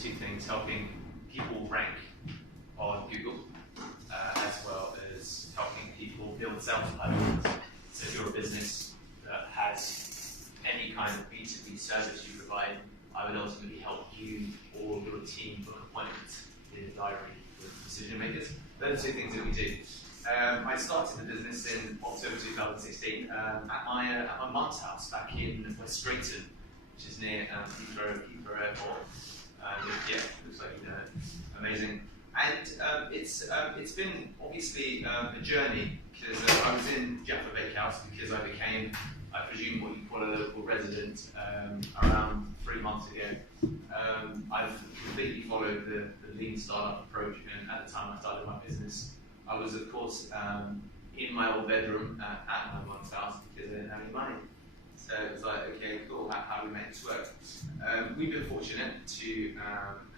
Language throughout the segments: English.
two things: helping people rank on Google, as well as helping people build sales pipelines. So if you're a business that has any kind of B2B service you provide, I would ultimately help you or your team book appointments in the diary with decision makers. Those are two things that we do. I started the business in October 2016 at my mum's house back in West Drayton, which is near Heathrow Airport. Yeah, looks like you know it. Amazing. And it's been obviously a journey, because I was in Jaffa Bakehouse because I became, I presume, what you call a local resident around 3 months ago. I've completely followed the lean startup approach, and at the time I started my business, I was of course in my old bedroom at my mum's house because I didn't have any money. So it was like, okay, cool, how do we make this work? We've been fortunate to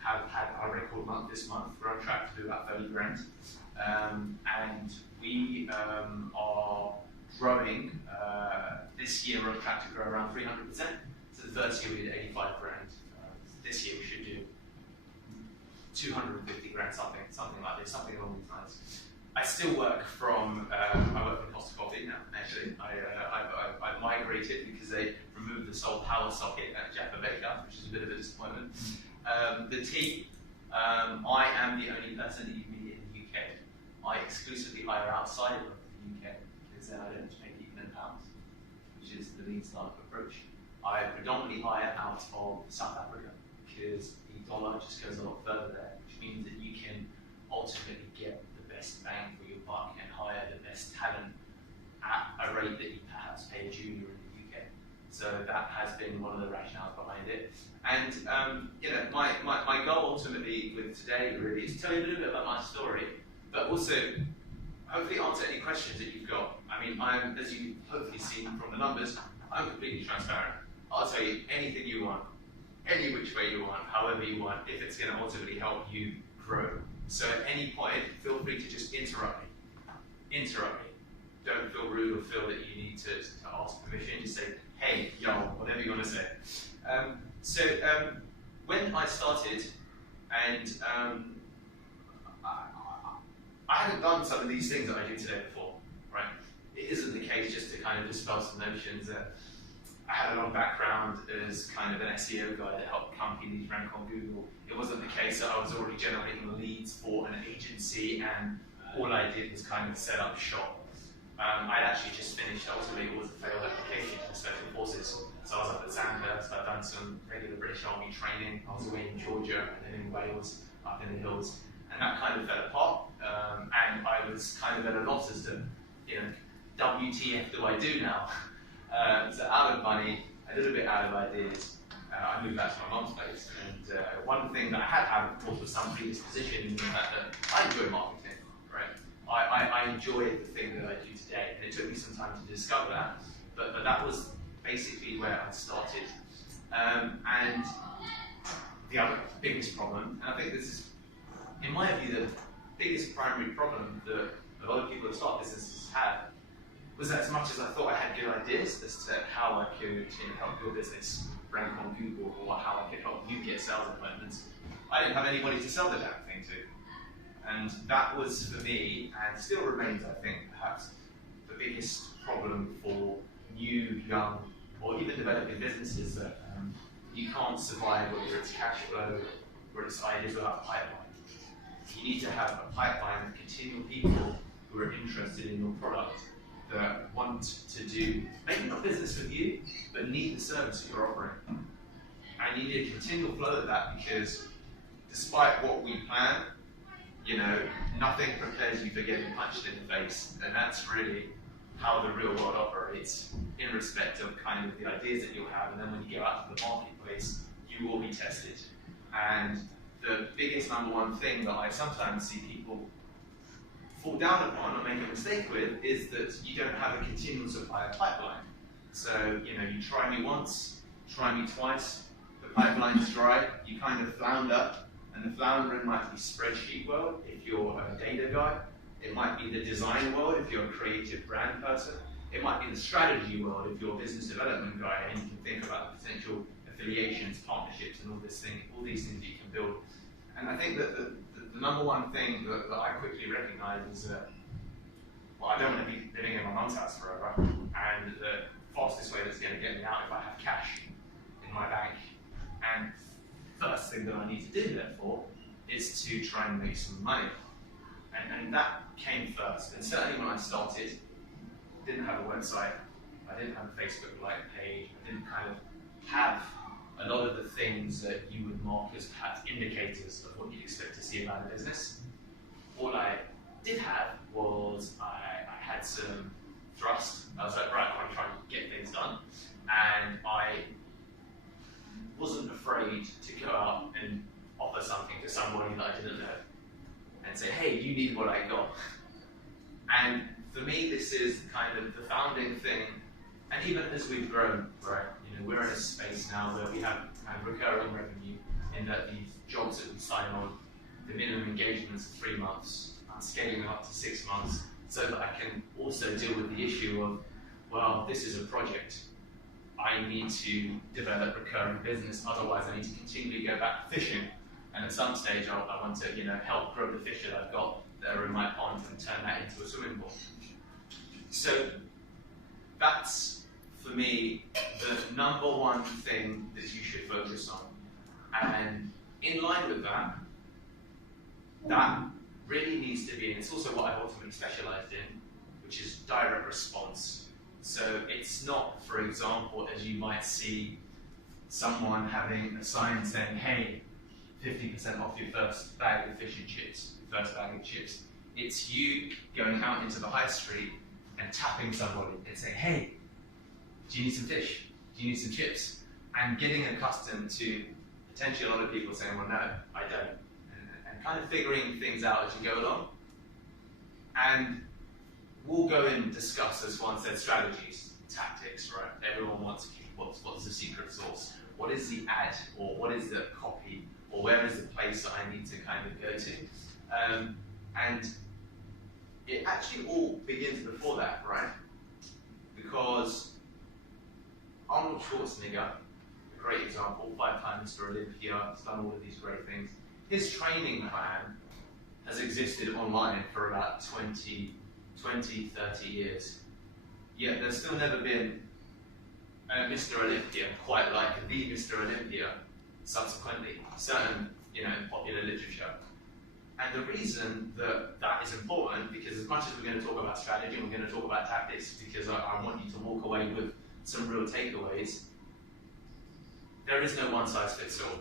have had our record month this month. We're on track to do about 30 grand. And we are growing, this year we're on track to grow around 300%. So the first year we did 85 grand. This year we should do 250 grand, something like this, something along these lines. I still work from, I work for Costa Coffee now, actually. I've migrated because they removed the sole power socket at Jaffa Bakehouse, which is a bit of a disappointment. The team, I am the only person that you meet in the UK. I exclusively hire outside of the UK, because then I don't make even in pounds, which is the lean startup approach. I predominantly hire out of South Africa, because the dollar just goes a lot further there, which means that you can ultimately get the best bang for your buck and hire the best talent at a rate that you perhaps pay a junior in the UK. So that has been one of the rationales behind it. And you know, my goal ultimately with today really is to tell you a little bit about my story, but also hopefully answer any questions that you've got. I mean, as you hopefully seen from the numbers, I'm completely transparent. I'll tell you anything you want, any which way you want, however you want, if it's going to ultimately help you grow. So at any point, feel free to just interrupt me. Interrupt me. Don't feel rude or feel that you need to ask permission. Just say, hey, yo, whatever you want to say. When I started, and I hadn't done some of these things that I do today before, right? It isn't the case, just to kind of dispel some notions, that I had a long background as kind of an SEO guy that helped companies rank on Google. It wasn't the case that I was already generating leads for an agency and all I did was kind of set up shop. I'd actually just finished, ultimately it was a failed application for Special Forces. So I was up at Sandhurst, I'd done some regular British Army training, I was away in Georgia and then in Wales, up in the hills, and that kind of fell apart. And I was kind of at a loss as to, you know, WTF do I do now? So out of money, a little bit out of ideas, I moved back to my mum's place. And one thing that I had, of course, was some predisposition in the fact that I enjoy marketing, right? I enjoy the thing that I do today, and it took me some time to discover that, but that was basically where I started. And the other biggest problem, and I think this is, in my view, the biggest primary problem that a lot of people that start businesses have, was that as much as I thought I had good ideas as to how I could help your business rank on Google, or how I could help you get sales appointments, I didn't have anybody to sell the damn thing to. And that was, for me, and still remains, I think, perhaps the biggest problem for new, young, or even developing businesses, that you can't survive, whether it's cash flow or it's ideas, without a pipeline. You need to have a pipeline of continual people who are interested in your product, that want to do, maybe not business with you, but need the service that you're offering. And you need a continual flow of that, because despite what we plan, you know, nothing prepares you for getting punched in the face. And that's really how the real world operates, in respect of kind of the ideas that you'll have, and then when you go out to the marketplace, you will be tested. And the biggest number one thing that I sometimes see people fall down upon or make a mistake with is that you don't have a continual supply of pipeline. So, you know, you try me once, try me twice, the pipeline's dry, you kind of flounder, and the floundering might be spreadsheet world if you're a data guy, it might be the design world if you're a creative brand person, it might be the strategy world if you're a business development guy and you can think about the potential affiliations, partnerships, and all these things that you can build. And I think that the number one thing that I quickly recognise is that, well, I don't want to be living in my mum's house forever, and the fastest way that's going to get me out if I have cash in my bank. And first thing that I need to do, therefore, is to try and make some money. And that came first. And certainly when I started, I didn't have a website, I didn't have a Facebook like page, I didn't kind of have a lot of the things that you would mark as perhaps indicators of what you'd expect to see about a business. All I did have was I had some thrust. I was like, right, I want to try and get things done. And I wasn't afraid to go out and offer something to somebody that I didn't know and say, hey, you need what I got. And for me, this is kind of the founding thing. And even as we've grown, right, we're in a space now where we have kind of recurring revenue in that these jobs that we sign on, the minimum engagements are 3 months. I'm scaling them up to 6 months so that I can also deal with the issue of, well, this is a project. I need to develop recurring business, otherwise I need to continually go back fishing. And at some stage I want to help grow the fish that I've got that are in my pond and turn that into a swimming pool. So that's, for me, the number one thing that you should focus on. And in line with that, that really needs to be, and it's also what I've ultimately specialized in, which is direct response. So it's not, for example, as you might see someone having a sign saying, hey, 50% off your first bag of fish and chips, your first bag of chips. It's you going out into the high street and tapping somebody and saying, hey, do you need some fish? Do you need some chips? And getting accustomed to potentially a lot of people saying, well, no, I don't. And kind of figuring things out as you go along. And we'll go and discuss, as one said, strategies, tactics, right? Everyone wants what's the secret sauce? What is the ad? Or what is the copy? Or where is the place that I need to kind of go to? And it actually all begins before that, right? Because Arnold Schwarzenegger, a great example, 5-time Mr. Olympia, has done all of these great things. His training plan has existed online for about 20, 30 years. Yet there's still never been a Mr. Olympia quite like the Mr. Olympia subsequently, certain, in popular literature. And the reason that is important, because as much as we're going to talk about strategy and we're going to talk about tactics, because I want you to walk away with some real takeaways, there is no one size fits all.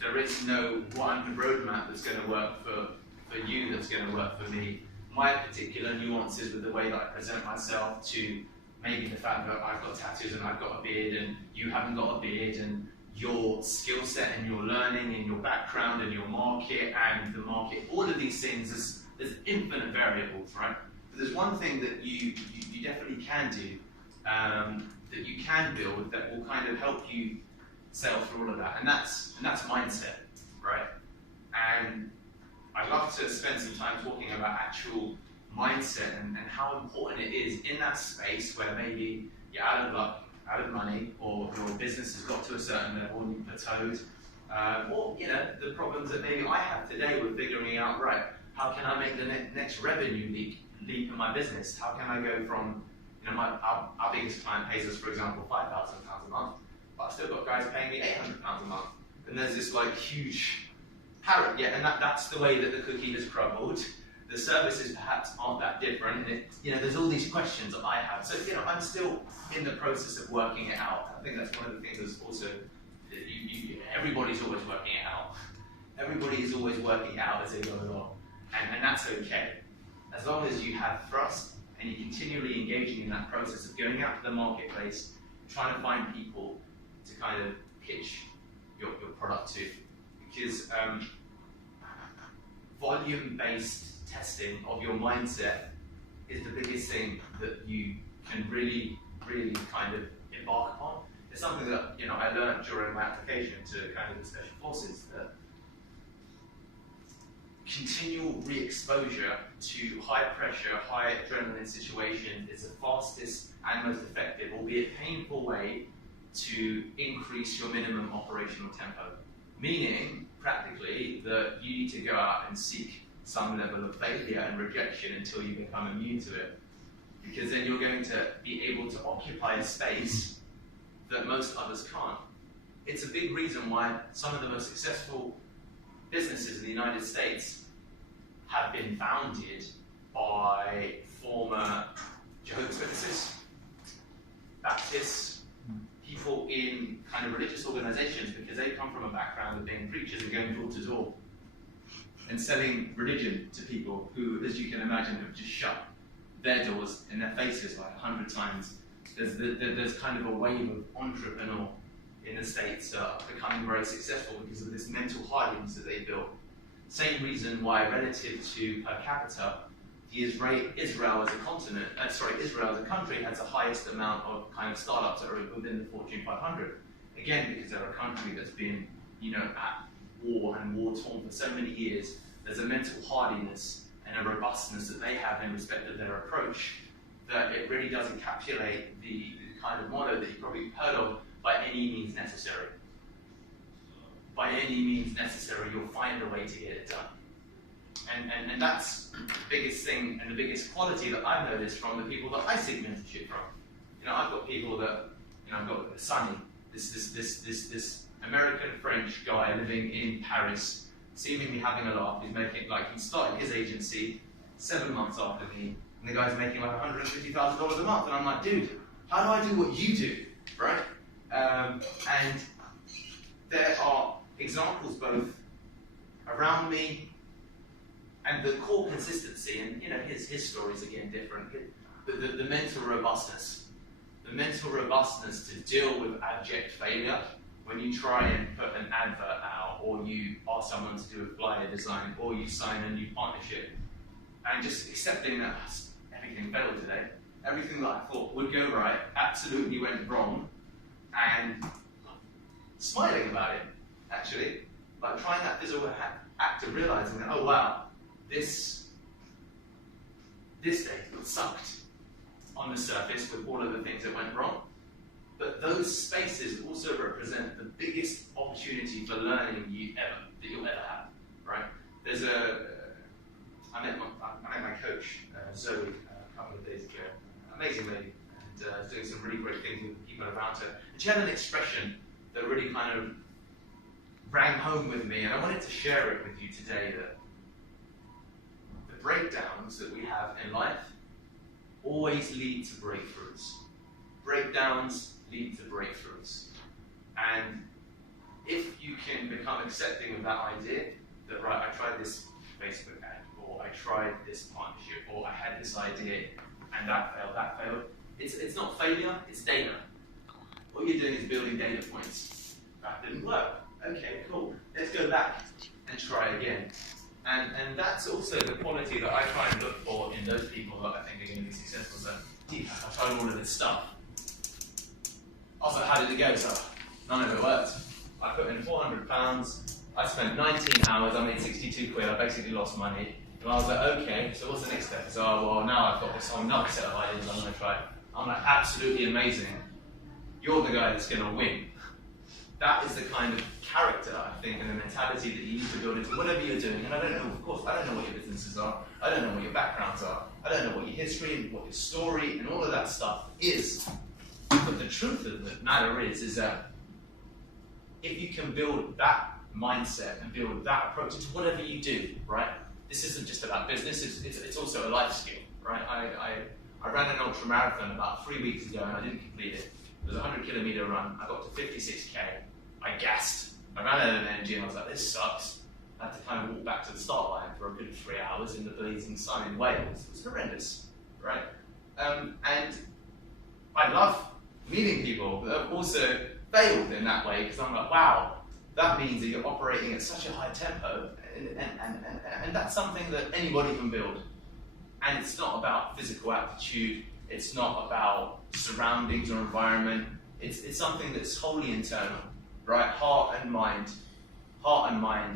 There is no one roadmap that's going to work for you, that's going to work for me. My particular nuances with the way that I present myself to maybe the fact that I've got tattoos and I've got a beard and you haven't got a beard, and your skill set and your learning and your background and your market and the market, all of these things, there's infinite variables, right? But there's one thing that you definitely can do, that you can build, that will kind of help you sail through all of that, and that's mindset, right? And I'd love to spend some time talking about actual mindset and how important it is in that space where maybe you're out of luck, out of money, or your business has got to a certain level and you've plateaued, or the problems that maybe I have today with figuring out, right, how can I make the next revenue leap in my business? How can I go from, our biggest client pays us, for example, £5,000 a month, but I've still got guys paying me £800 a month, and there's this huge parrot, and that's the way that the cookie has crumbled. The services perhaps aren't that different, and there's all these questions that I have. So I'm still in the process of working it out. I think that's one of the things that's also, everybody's always working it out. Everybody is always working out as they go along, and that's okay. As long as you have thrust and you're continually engaging in that process of going out to the marketplace, trying to find people to kind of pitch your product to. Because volume-based testing of your mindset is the biggest thing that you can really, really kind of embark upon. It's something that I learned during my application to kind of the special forces, that continual re-exposure to high pressure, high adrenaline situations is the fastest and most effective, albeit painful way, to increase your minimum operational tempo. Meaning, practically, that you need to go out and seek some level of failure and rejection until you become immune to it. Because then you're going to be able to occupy a space that most others can't. It's a big reason why some of the most successful businesses in the United States have been founded by former Jehovah's Witnesses, Baptists, people in kind of religious organizations, because they come from a background of being preachers and going door to door and selling religion to people who, as you can imagine, have just shut their doors in their faces like 100 times. There's kind of a wave of entrepreneur in the States becoming very successful because of this mental hardiness that they built. Same reason why, relative to per capita, Israel as a continent, Israel as a country has the highest amount of kind of startups that are within the Fortune 500. Again, because they're a country that's been, at war and war torn for so many years. There's a mental hardiness and a robustness that they have in respect of their approach that it really does encapsulate the kind of motto that you've probably heard of: by any means necessary. By any means necessary, you'll find a way to get it done. And that's the biggest thing and the biggest quality that I've noticed from the people that I seek mentorship from. I've got people that, I've got Sonny, this American French guy living in Paris, seemingly having a laugh. He's making, he started his agency 7 months after me, and the guy's making like $150,000 a month. And I'm like, dude, how do I do what you do, right? And there are examples both around me and the core consistency, and his story is again different, but the mental robustness. The mental robustness to deal with abject failure when you try and put an advert out, or you ask someone to do a flyer design, or you sign a new partnership, and just accepting that everything failed today. Everything that I thought would go right absolutely went wrong, and smiling about it, actually. Like trying that physical act of realizing that, oh wow, this day sucked on the surface with all of the things that went wrong. But those spaces also represent the biggest opportunity for learning that you'll ever have, right? I met my coach, Zoe, a couple of days ago. Amazing lady, and doing some really great things with the people around her. And she had an expression that really kind of rang home with me, and I wanted to share it with you today, that the breakdowns that we have in life always lead to breakthroughs. Breakdowns lead to breakthroughs. And if you can become accepting of that idea, that right, I tried this Facebook ad, or I tried this partnership, or I had this idea, and that failed. It's not failure, it's data. What you're doing is building data points. That didn't work. Okay, cool. Let's go back and try again. And that's also the quality that I try and look for in those people that I think are going to be successful. So, Deepak, I tried all of this stuff. I was like, how did it go? So, none of it worked. I put in £400. I spent 19 hours. I made 62 quid. I basically lost money. And I was like, okay, so what's the next step? So, well, now I've got this whole another set of ideas I'm going to try. I'm like, absolutely amazing. You're the guy that's going to win. That is the kind of character, I think, and the mentality that you need to build into whatever you're doing. And I don't know, of course, I don't know what your businesses are. I don't know what your backgrounds are. I don't know what your history and what your story and all of that stuff is. But the truth of the matter is that if you can build that mindset and build that approach to whatever you do, right? This isn't just about business, it's also a life skill, right? I ran an ultra marathon about 3 weeks ago and I didn't complete it. It was a 100-kilometer run. I got to 56k. I gassed. I ran out of energy and I was like, this sucks. I had to kind of walk back to the start line for a good 3 hours in the blazing sun in Wales. It was horrendous, right? And I love meeting people that have also failed in that way, because I'm like, wow, that means that you're operating at such a high tempo, and that's something that anybody can build. And it's not about physical aptitude. It's not about surroundings or environment. It's something that's wholly internal, right? Heart and mind.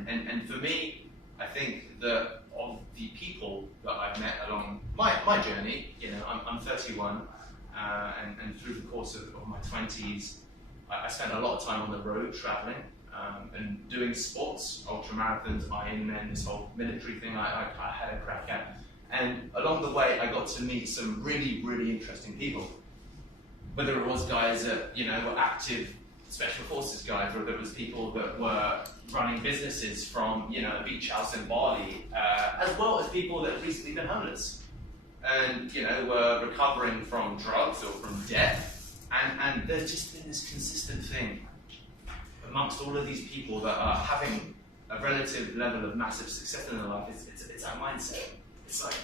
And for me, I think that of the people that I've met along my journey, I'm 31, and through the course of my 20s, I spent a lot of time on the road traveling and doing sports, ultra marathons, Ironman, this whole military thing I had a crack at. And along the way, I got to meet some really, really interesting people. Whether it was guys that were active special forces guys, or there was people that were running businesses from a beach house in Bali, as well as people that had recently been homeless and were recovering from drugs or from debt. And there's just been this consistent thing amongst all of these people that are having a relative level of massive success in their life. It's that mindset. It's like,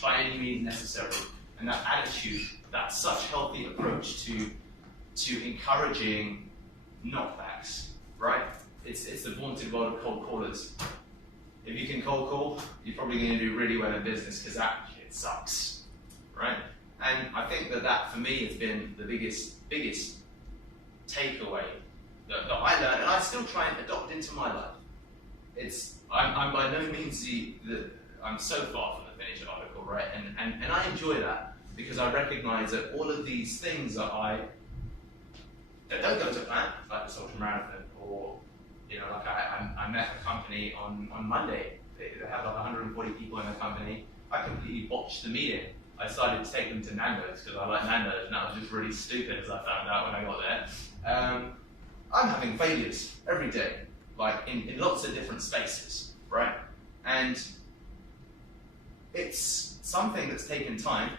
by any means necessary. And that attitude, that such healthy approach to encouraging knockbacks, right? It's the vaunted world of cold callers. If you can cold call, you're probably going to do really well in business, because that shit sucks, right? And I think that for me has been the biggest takeaway that I learned, and I still try and adopt into my life. I'm by no means I'm so far from the finished article, right? And I enjoy that, because I recognize that all of these things that don't go to plan, like this ultra marathon, or like I met a company on Monday. They have like 140 people in the company. I completely botched the meeting. I decided to take them to Nando's because I like Nando's, and that was just really stupid, as I found out when I got there. I'm having failures every day, like in lots of different spaces, right? And it's something that's taken time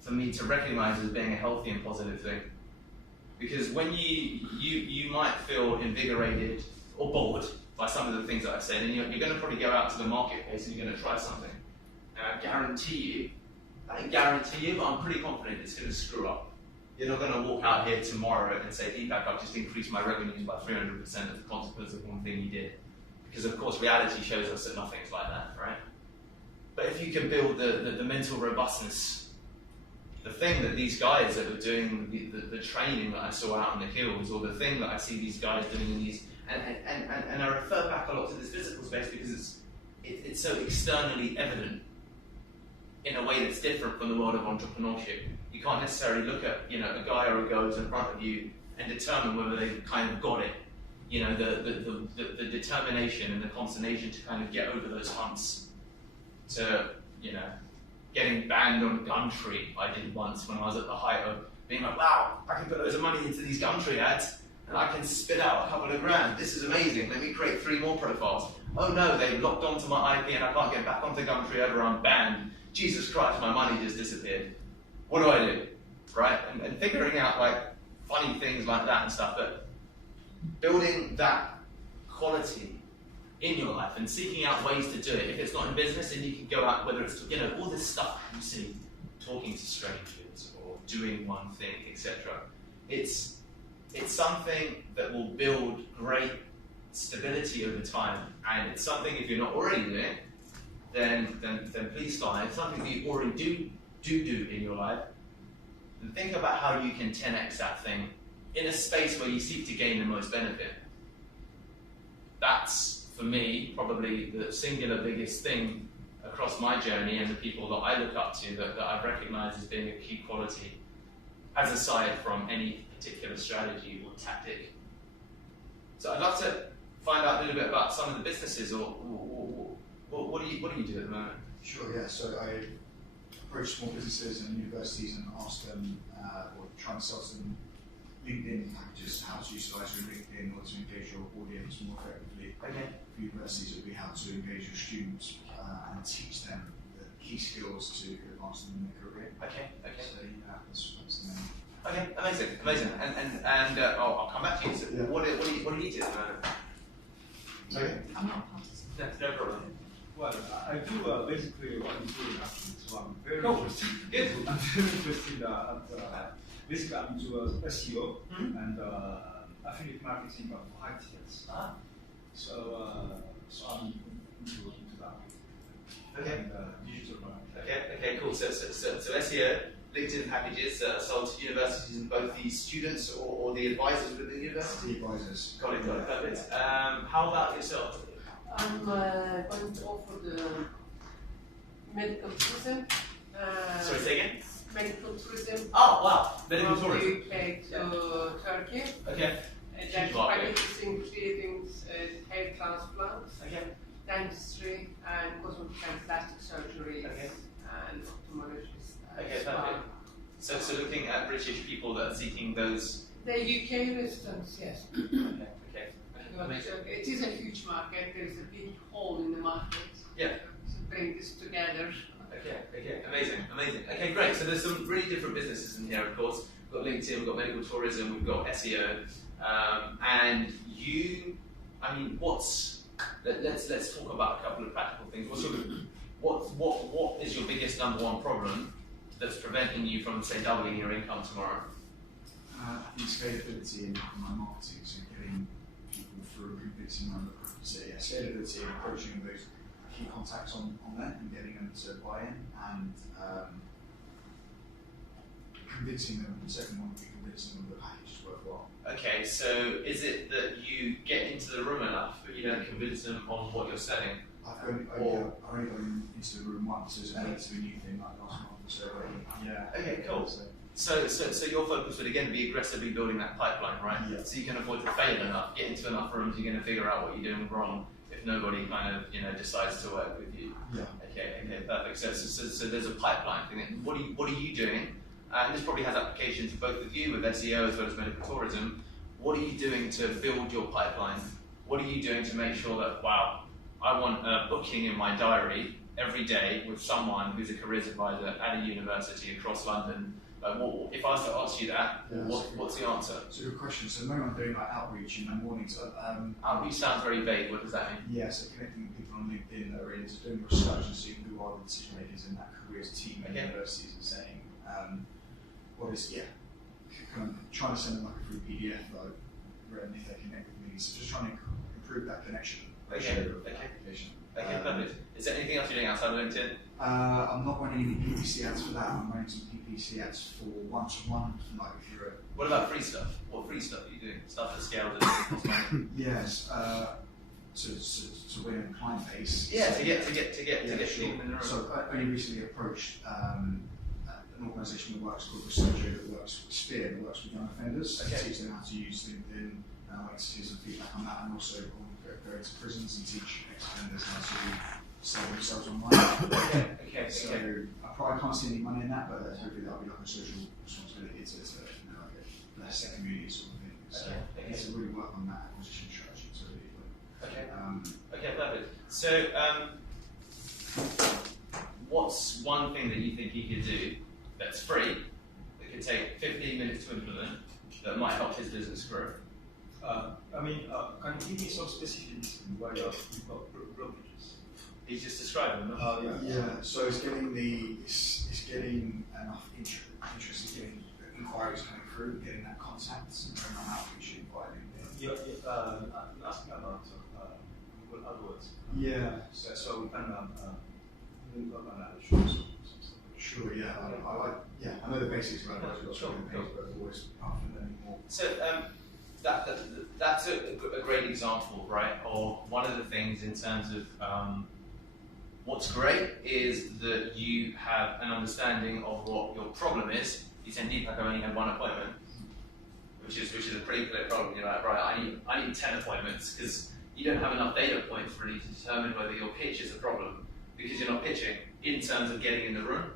for me to recognize as being a healthy and positive thing. Because when you might feel invigorated or bored by some of the things that I've said, and you're going to probably go out to the marketplace and you're going to try something. And I don't guarantee you, but I'm pretty confident it's going to screw up. You're not going to walk out here tomorrow and say, Deepak, I've just increased my revenues by 300% as a consequence of one thing you did. Because of course reality shows us that nothing's like that, right? But if you can build the mental robustness, the thing that these guys that were doing the training that I saw out on the hills, or the thing that I see these guys doing in these, and I refer back a lot to this physical space because it's so externally evident in a way that's different from the world of entrepreneurship. You can't necessarily look at a guy or a girl in front of you and determine whether they've kind of got it. The determination and the consternation to kind of get over those humps, to getting banned on Gumtree. I did once when I was at the height of being like, wow, I can put loads of money into these Gumtree ads and I can spit out a couple of grand. This is amazing. Let me create 3 more profiles. Oh no, they've locked onto my IP and I can't get back onto Gumtree ever. I'm banned. Jesus Christ, my money just disappeared. What do I do? Right? And figuring out like funny things like that and stuff, but building that quality in your life and seeking out ways to do it. If it's not in business, then you can go out, whether it's all this stuff you see, talking to strangers or doing one thing, etc. It's something that will build great stability over time, and it's something, if you're not already doing it, then please start. It's something that you already do in your life, and think about how you can 10x that thing in a space where you seek to gain the most benefit. That's, for me, probably the singular biggest thing across my journey, and the people that I look up to that I've recognized as being a key quality, as aside from any particular strategy or tactic. So I'd love to find out a little bit about some of the businesses, or what do you do at the moment? Sure, yeah. So I approach small businesses and universities and ask them, or try and sell them LinkedIn packages, how to utilize your LinkedIn in order to engage your audience more effectively. Okay. For universities, it would be how to engage your students and teach them the key skills to advance them in their career. Okay. So yeah, that's the main. Okay, amazing. And I'll come back to you. So Yeah. What do you do at the moment? Okay. I'm not participating. No problem. Well, I do basically what I'm doing actually, so I'm very Cool. interested. Good. I'm very interested at basically I'm into SEO and affiliate marketing of high tickets. So I'm into that. Okay. And digital marketing. Okay, cool. So SEO, LinkedIn packages sold to universities, and both the students or the advisors within the university? The advisors. Got it, perfect. How about yourself? I'm going to offer the medical tourism. Sorry, say again? medical tourism Oh wow, medical from tourism. UK to Turkey. Okay. Then market. practice including hair transplants, Okay. dentistry, and cosmetic and plastic surgeries, Okay. and ophthalmologists Okay, as well. perfect. So looking at British people that are seeking those. The UK residents, yes. Okay. But, Amazing. it is a huge market. There is a big hole in the market. Yeah. To bring this together. Okay, amazing. Okay, great. So there's some really different businesses in here, of course. We've got LinkedIn, we've got medical tourism, we've got SEO, and you. I mean, let's talk about a couple of practical things. What is your biggest number one problem that's preventing you from, say, doubling your income tomorrow? I think scalability in my marketing, so getting people through convincing them, so yeah, scalability and approaching those key contacts on there and getting them to buy in, and convincing them. The second one would be convincing them the package is worthwhile. Okay, so is it that you get into the room enough, but you don't convince them on what you're selling? I've only gone into the room once, so it's a relatively new thing like last month, so yeah. Okay, cool. So your focus would again be aggressively building that pipeline, right? Yeah. So you can avoid to fail enough, get into enough rooms, you're going to figure out what you're doing wrong if nobody kind of decides to work with you. Yeah. Okay, perfect. So there's a pipeline thing. What are you doing? And this probably has applications for both of you with SEO as well as medical tourism. What are you doing to build your pipeline? What are you doing to make sure that, wow, I want a booking in my diary every day with someone who's a careers advisor at a university across London? If I was to ask you that, what's the answer? It's a good question. So at the moment I'm doing like outreach in the morning. So Outreach sounds very vague. What does that mean? yeah, so connecting with people on LinkedIn that are into doing research and seeing who are the decision makers in that careers team at universities and saying kind of trying to send them like a free PDF though, and if they connect with me. So just trying to improve that connection. Application. Okay, perfect. Is there anything else you're doing outside of LinkedIn? I'm not running any PPC ads for that. I'm running some PPC ads for one-to-one, like if you're a... What about free stuff? What free stuff are you doing? Stuff that scales and costs money? Yes, to win a client base. Yeah, to get people sure. in the room. So I only recently approached an organisation that works called Researcher that works with Spear, that works with young offenders, to teach them how to use LinkedIn. I like to see some feedback on that, and also go into prisons and teach ex-offenders how to sell themselves online. Okay. So I can't see any money in that, but hopefully that'll be like a social responsibility to like a less community sort of thing. So I need to really work on that acquisition strategy. So Okay, perfect. So what's one thing that you think you could do that's free, that could take 15 minutes to implement, that might help his business grow? Can you give me some specifics where you've got blockages? He's just describing them. So it's getting enough interest, it's getting inquiries coming through, getting that contact, and going on outreach and inviting them. You're asking about Google AdWords. Yeah. So we can Sure, yeah. I know the basics about it, but always after learning more. So that's a great example, right, of one of the things in terms of what's great is that you have an understanding of what your problem is. You said, Deepak, I only had one appointment, which is a pretty clear problem. You're like, right, I need 10 appointments, because you don't have enough data points really to determine whether your pitch is a problem, because you're not pitching in terms of getting in the room.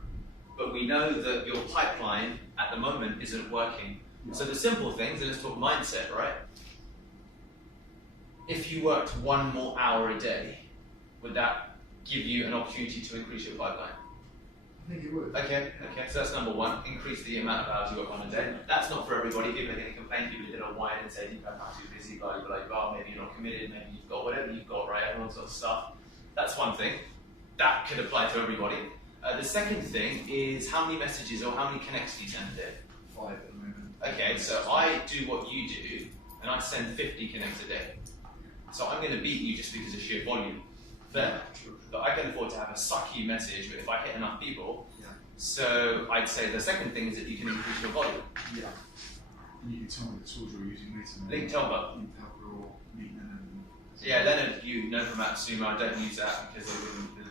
But we know that your pipeline at the moment isn't working. So the simple things, and let's talk mindset, right? If you worked one more hour a day, would that give you an opportunity to increase your pipeline? I think it would. Okay, so that's number one, increase the amount of hours you work on a day. That's not for everybody. People are going to complain, people are going to whine and say, I'm too busy, blah, blah, blah, maybe you're not committed, maybe you've got whatever you've got, right? Everyone's got stuff. That's one thing. That could apply to everybody. The second thing is how many messages or how many connects do you send a day? 5 at the moment. Okay, so I do what you do, and I send 50 connects a day. So I'm going to beat you just because of sheer volume. But I can afford to have a sucky message if I hit enough people. Yeah. So I'd say the second thing is that you can increase your volume. Yeah. And you can tell me the tools you're using later. Linktelber. Linktelber or Meetman and Yeah, then you know from AppSumo, I don't use that because of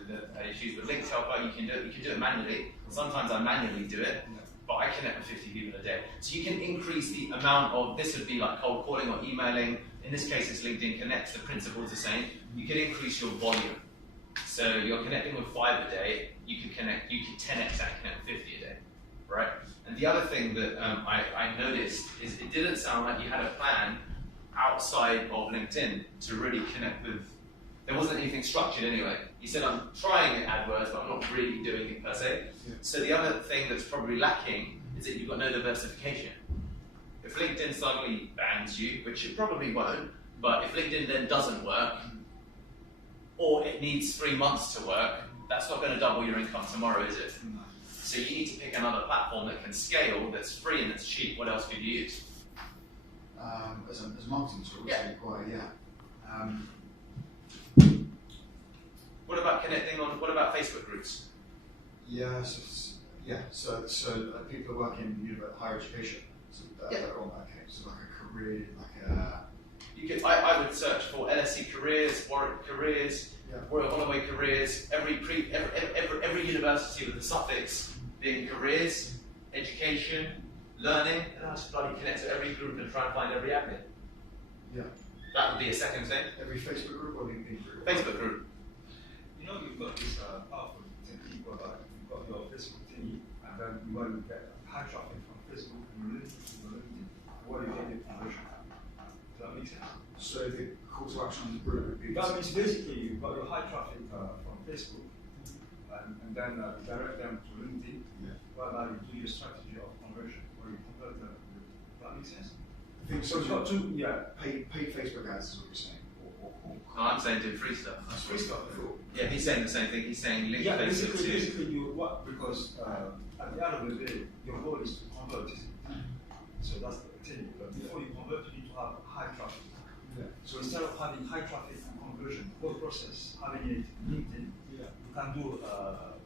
the issues. But Linked Helper, you can do it manually. Sometimes I manually do it, but I connect with 50 people a day. So you can increase the amount of, this would be like cold calling or emailing. In this case, it's LinkedIn Connect. The principle's the same. You can increase your volume. So you're connecting with 5 a day. You can 10x and connect with 50 a day, right? And the other thing that I noticed is it didn't sound like you had a plan outside of LinkedIn to really connect with. There wasn't anything structured anyway. You said, I'm trying AdWords, but I'm not really doing it per se. Yeah. So the other thing that's probably lacking is that you've got no diversification. If LinkedIn suddenly bans you, which it probably won't, but if LinkedIn then doesn't work, or it needs 3 months to work, that's not going to double your income tomorrow, is it? No. So you need to pick another platform that can scale, that's free and that's cheap. What else could you use? As a marketing tool, yeah. What about connecting on? What about Facebook groups? Yeah, so people who work in higher education, so they're on that case, so like a career, like a. You could. I would search for LSE careers, Warwick careers, Royal Holloway careers. Every university with the suffix being careers, education, learning, and I just bloody connect to every group and try and find every admin. Yeah. That would be a second thing. Every Facebook group or LinkedIn group? Facebook group. You know, you've got this powerful technique whereby you've got your Facebook thingy, and then you want to get high traffic from Facebook and LinkedIn to LinkedIn. What do you get the conversion? Does that make sense? So the call to action on the group would be. That means basically you've got your high traffic from Facebook, and then you direct them to LinkedIn, whereby you do your strategy of conversion, where you convert them. Does that make sense? I think so. You've got to paid Facebook ads is what you're saying. No, I'm saying do free stuff. That's free stuff. Yeah, he's saying the same thing. He's saying link Facebook to. Basically, you what? Because at the end of the day, your goal is to convert. So that's the thing. But before you convert, you need to have high traffic. Yeah. So instead of having high traffic and conversion, whole process, having it LinkedIn, you can do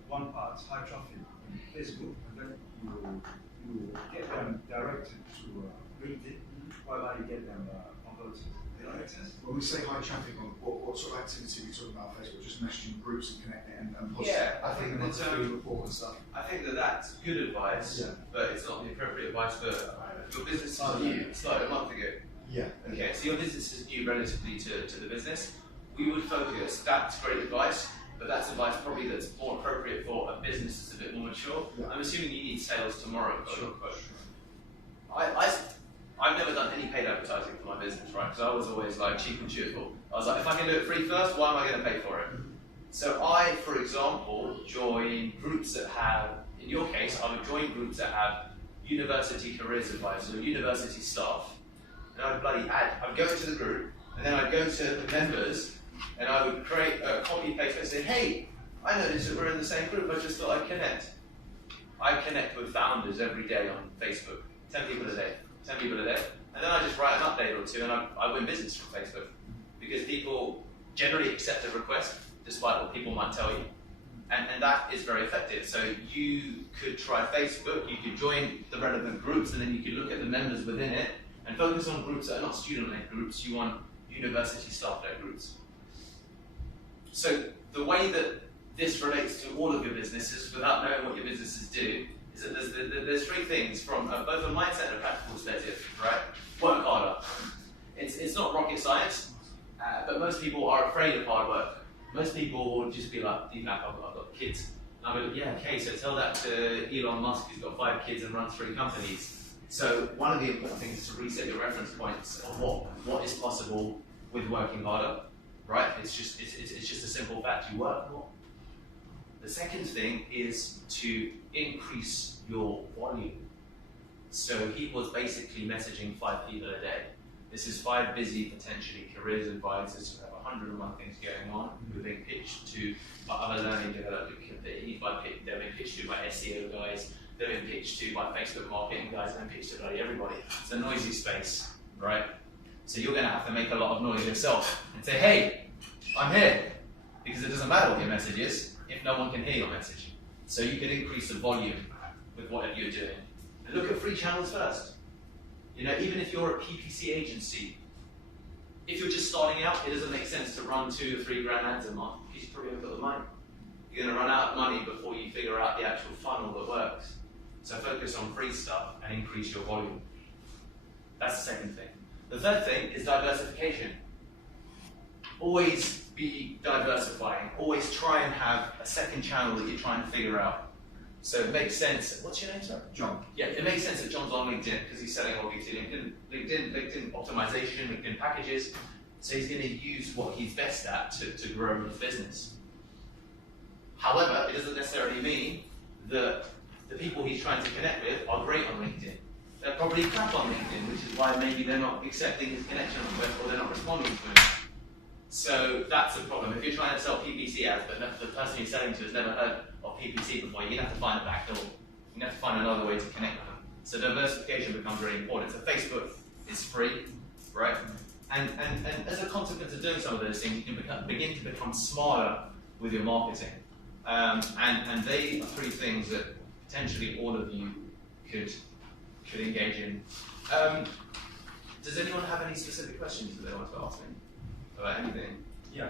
one part high traffic in Facebook, and then you get them directed to LinkedIn, whereby you get them converted. Does that make sense? When we say high traffic, what sort of activity are we talking about Facebook? Just messaging groups and connecting and yeah, I think that report and stuff. I think that's good advice, but it's not the appropriate advice for your business is new. It started a month ago. Yeah. Okay, so your business is new relatively to the business. We would focus, that's great advice, but that's advice probably that's more appropriate for a business that's a bit more mature. Yeah. I'm assuming you need sales tomorrow, quote unquote. I've never done any paid advertising for my business, right? Because I was always like cheap and cheerful. I was like, if I can do it free first, why am I going to pay for it? So I, for example, join groups that have, in your case, I would join groups that have university careers advisors or university staff. And I would I would go into the group, and then I'd go to the members, and I would create a copy paste and say, hey, I noticed that we're in the same group, I just thought I'd connect. I connect with founders every day on Facebook, 10 people a day. 10 people a day, and then I just write an update or two, and I win business from Facebook because people generally accept a request despite what people might tell you, and that is very effective. So you could try Facebook, you could join the relevant groups, and then you could look at the members within it and focus on groups that are not student-led groups. You want university staff-led groups. So the way that this relates to all of your businesses, without knowing what your businesses do, is that there's 3 things from both a mindset and a practical perspective, right? Work harder. It's not rocket science, but most people are afraid of hard work. Most people would just be like, Deepak, I've got kids. And I'll be like, yeah, okay, so tell that to Elon Musk who's got 5 kids and runs 3 companies. So one of the important things is to reset your reference points of what is possible with working harder, right? It's just a simple fact, you work more. The second thing is to increase your volume. So he was basically messaging 5 people a day. This is 5 busy, potentially careers advisors who have 101 things going on, who are being pitched to by other learning development companies, they're being pitched to by SEO guys, they're being pitched to by Facebook marketing guys, they're being pitched to bloody everybody. It's a noisy space, right? So you're going to have to make a lot of noise yourself and say, hey, I'm here. Because it doesn't matter what your message is if no one can hear your message. So you can increase the volume with whatever you're doing. And look at free channels first. You know, even if you're a PPC agency, If you're just starting out, it doesn't make sense to run 2 or 3 grand ads a month because you probably haven't got the money. You're going to run out of money before you figure out the actual funnel that works. So focus on free stuff and increase your volume. That's the second thing. The third thing is diversification. Always be diversifying. Always try and have a second channel that you're trying to figure out. So it makes sense. What's your name, sir? John. Yeah, it makes sense that John's on LinkedIn because he's selling obviously LinkedIn optimization, LinkedIn packages. So he's going to use what he's best at to grow his business. However, it doesn't necessarily mean that the people he's trying to connect with are great on LinkedIn. They're probably crap on LinkedIn, which is why maybe they're not accepting his connection request or they're not responding to him. So that's a problem. If you're trying to sell PPC ads, but the person you're selling to has never heard of PPC before, you're going to have to find a back door. You're going to have to find another way to connect with them. So diversification becomes really important. So Facebook is free, right? And as a consequence of doing some of those things, you can begin to become smarter with your marketing. And they are 3 things that potentially all of you could engage in. Does anyone have any specific questions that they want to ask me about anything? Yeah.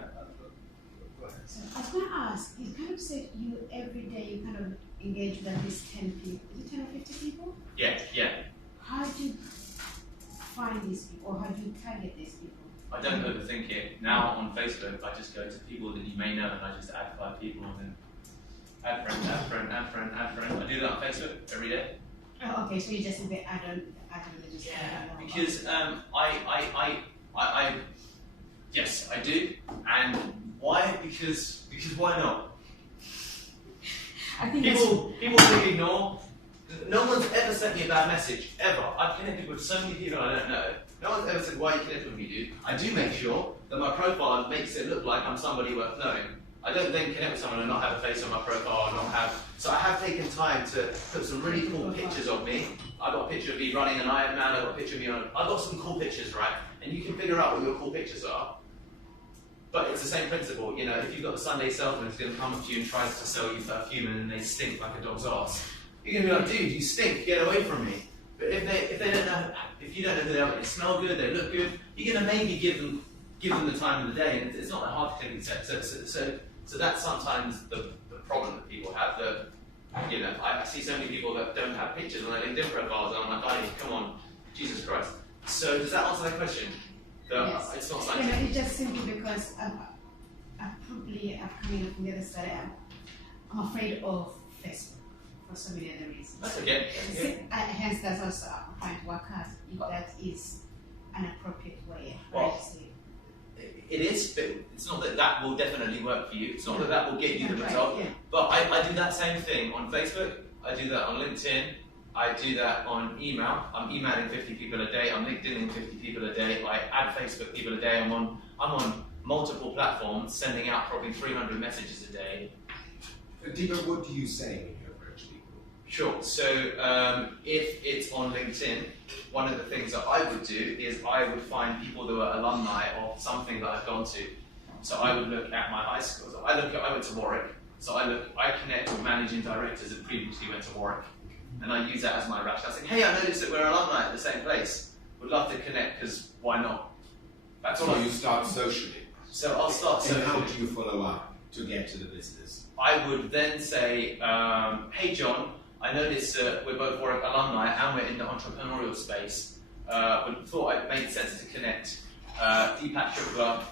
Go ahead. So I was going to ask, you kind of said you every day you kind of engage with at least 10 people. Is it 10 or 50 people? Yeah. How do you find these people, or how do you target these people? I don't overthink it. Now on Facebook, I just go to people that you may know and I just add 5 people and then add friend, add friend, add friend, add friend. I do that on Facebook every day. Oh, okay, so you just do the add-on, just Because yes, I do. And why? Because why not? I think People really ignore. No one's ever sent me a bad message, ever. I've connected with so many people I don't know. No one's ever said, why you connected with me, dude? I do make sure that my profile makes it look like I'm somebody worth knowing. I don't then connect with someone and not have a face on my profile, and not have. So I have taken time to put some really cool pictures of me. I've got a picture of me running an Ironman, I've got a picture of me on. I've got some cool pictures, right? And you can figure out what your cool pictures are. But it's the same principle, you know, if you've got the Sunday salesman who's going to come up to you and tries to sell you perfume and they stink like a dog's ass, you're going to be like, dude, you stink, get away from me. But if they don't know, if you don't know who they are, but they smell good, they look good, you're going to maybe give them the time of the day, and it's not that hard to take. So that's sometimes the problem that people have. That, you know, I see so many people that don't have pictures on their LinkedIn profiles, and I'm like, come on, Jesus Christ. So does that answer that question? Yes. It's not You scientific. know, it's just simply because I've come in from the other side. I'm afraid of Facebook for so many other reasons. That's okay. Hence, that's also I'm trying to work out if that is an appropriate way. Well, it is, but it's not that will definitely work for you. It's not that will get you the result. Yeah. But I do that same thing on Facebook. I do that on LinkedIn. I do that on email. I'm emailing 50 people a day. I'm LinkedIning 50 people a day. I add Facebook people a day. I'm on multiple platforms, sending out probably 300 messages a day. Deepak, what do you say when you approach people? Sure. So if it's on LinkedIn, one of the things that I would do is I would find people who are alumni of something that I've gone to. So I would look at my high school. So I went to Warwick. So I connect with managing directors that previously went to Warwick. And I use that as my rationale. I say, hey, I noticed that we're alumni at the same place. Would love to connect, because why not? That's all. So you start socially. So I'll start And how socially. do you follow up to get to the business? I would then say, hey John, I noticed we're both Warwick alumni and we're in the entrepreneurial space. Thought it made sense to connect. Deepak Shukla,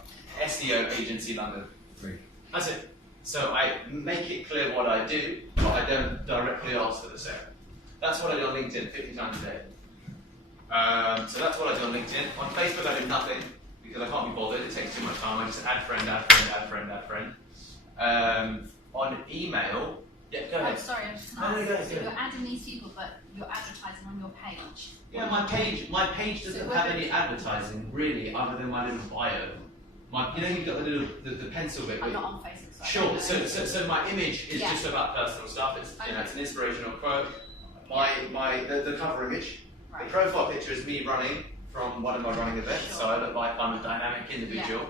SEO agency London. Great. That's it. So I make it clear what I do, but I don't directly ask for the sale. That's what I do on LinkedIn 50 times a day. So that's what I do on LinkedIn. On Facebook I do nothing because I can't be bothered. It takes too much time. I just add friend, add friend, add friend, add friend. On email, yeah, go ahead. Oh, sorry, I'm just No, no, going go to ahead, ask. So go you're ahead. adding these people, but you're advertising on your page. Yeah, my page doesn't So have any advertising really, other than my little bio. You know, you've got the pencil bit. I'm not on Facebook, so I Sure. don't know. So my image is Yeah. just about personal stuff. It's Okay. it's an inspirational quote. The cover image. Right. The profile picture is me running from one of my running events, Sure. so I look like I'm a dynamic individual.